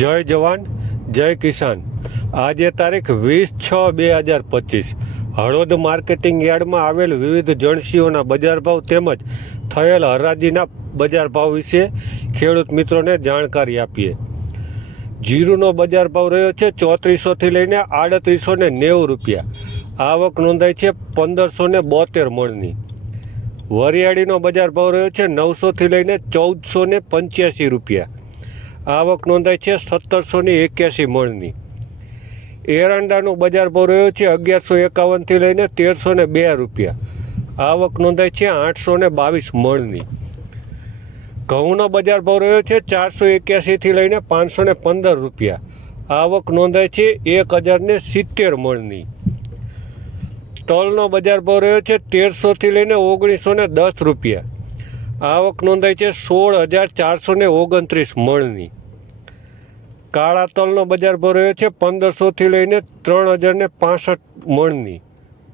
જય જવાન, જય કિસાન. આજે તારીખ વીસ છ બે હજાર પચીસ. હળવદ માર્કેટિંગ યાર્ડમાં આવેલ વિવિધ જણસીઓના બજાર ભાવ તેમજ થયેલ હરાજીના બજાર ભાવ વિશે ખેડૂત મિત્રોને જાણકારી આપીએ. જીરુનો બજાર ભાવ રહ્યો છે ચોત્રીસોથી લઈને આડત્રીસો ને નેવું રૂપિયા. આવક નોંધાઈ છે પંદરસો ને બોતેર મણની. વરિયાળીનો બજાર ભાવ રહ્યો છે નવસોથી લઈને ચૌદસો ને પંચ્યાસી રૂપિયા. આવક નોંધાઈ છે સત્તરસો ને એક્યાસી મણની. એરંડાનો બજાર ભાવ રહ્યો છે અગિયારસો એકાવનથી લઈને તેરસો ને બે રૂપિયા. આવક નોંધાઈ છે આઠસો ને બાવીસ મણની. ઘઉંનો બજાર ભાવ રહ્યો છે ચારસો એક્યાસીથી લઈને પાંચસો ને પંદર રૂપિયા. આવક નોંધાઈ છે એક હજાર ને સિત્તેર મણની. તલનો બજાર ભાવ રહ્યો છે તેરસોથી લઈને ઓગણીસો ને દસ રૂપિયા. આવક નોંધાઈ છે સોળ હજાર ચારસો ને ઓગણત્રીસ મણની કાળા તલનો બજાર ભરાયો છે પંદરસોથી લઈને ત્રણ હજાર ને પાસઠ મણની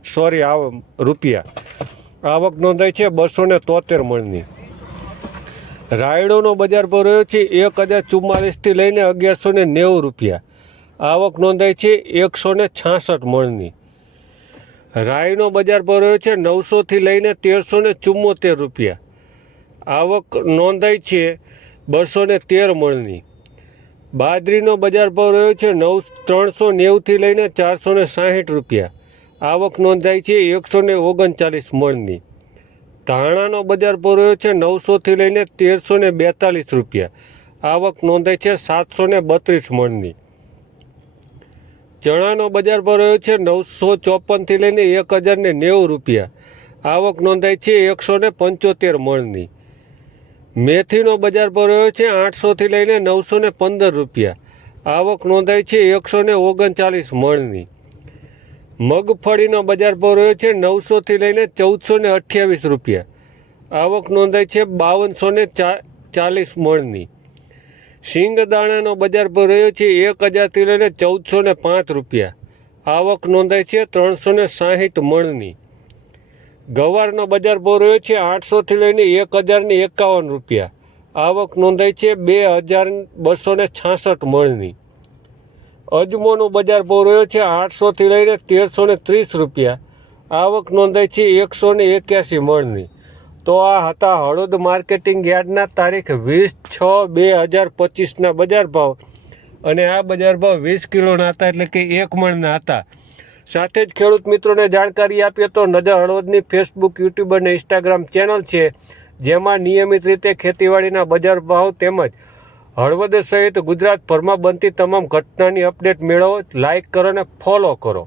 સોરી આવ, રૂપિયા. આવક નોંધાઈ છે બસો ને તોતેર મણની રાયડોનો બજાર ભરાયો છે એક હજાર ચુમ્માલીસથી લઈને અગિયારસો ને નેવું રૂપિયા. આવક નોંધાઈ છે એકસો ને છાસઠ મણની રાયનો બજાર ભરાયો છે નવસોથી લઈને તેરસો ને ચુમ્મોતેર રૂપિયા. આવક નોંધાઈ છે બસો ને તેર મણની. બાજરીનો બજાર ભાવ રહ્યો છે નવ ત્રણસો નેવુંથી લઈને ચારસો ને સાહીઠ રૂપિયા. આવક નોંધાઈ છે એકસો ને ઓગણચાલીસ મણની. ધાણાનો બજાર ભાવ રહ્યો છે નવસોથી લઈને તેરસો ને બેતાલીસ રૂપિયા. આવક નોંધાઈ છે સાતસો ને બત્રીસ મણની. ચણાનો બજાર ભાવ રહ્યો છે નવસો ચોપનથી લઈને એક હજાર ને નેવું રૂપિયા. આવક નોંધાઈ છે એકસો ને પંચોતેર મણની. મેથીનો બજાર ભાવ રહ્યો છે આઠસોથી લઈને નવસો ને પંદર રૂપિયા. આવક નોંધાઈ છે એકસો ને ઓગણચાલીસ મણની. મગફળીનો બજાર ભાવ રહ્યો છે નવસોથી લઈને ચૌદસો ને અઠ્યાવીસ રૂપિયા. આવક નોંધાઈ છે બાવનસો ને ચાલીસ મણની. સિંગદાણાનો બજાર ભાવ રહ્યો છે એક હજારથી લઈને ચૌદસો ને પાંચ રૂપિયા. આવક નોંધાઈ છે ત્રણસો ને સાહીઠ મણની. ગવારનો બજાર ભાવ રહ્યો છે, આઠસોથી લઈને એક હજારને એકાવન રૂપિયા. આવક નોંધાઈ છે બે હજાર બસો ને છાસઠ મણની. અજમોનો બજાર ભાવ રહ્યો છે, આઠસોથી લઈને તેરસો ને ત્રીસ રૂપિયા. આવક નોંધાઈ છે એકસો ને એક્યાસી મણની. તો આ હતા હળદ માર્કેટિંગ યાર્ડના તારીખ વીસ છ બે હજાર પચીસના બજાર ભાવ. અને આ બજાર ભાવ વીસ કિલોના હતા, એટલે કે એક મણના હતા. સાથે જ ખેડૂત મિત્રોને જાણકારી આપીએ તો નજર હળવદની ફેસબુક યુટ્યુબ અને ઇન્સ્ટાગ્રામ ચેનલ છે, જેમાં નિયમિત રીતે ખેતીવાડીના બજાર ભાવ તેમજ હળવદ સહિત ગુજરાતભરમાં બનતી તમામ ઘટનાની અપડેટ મેળવો લાઇક કરો અને ફોલો કરો.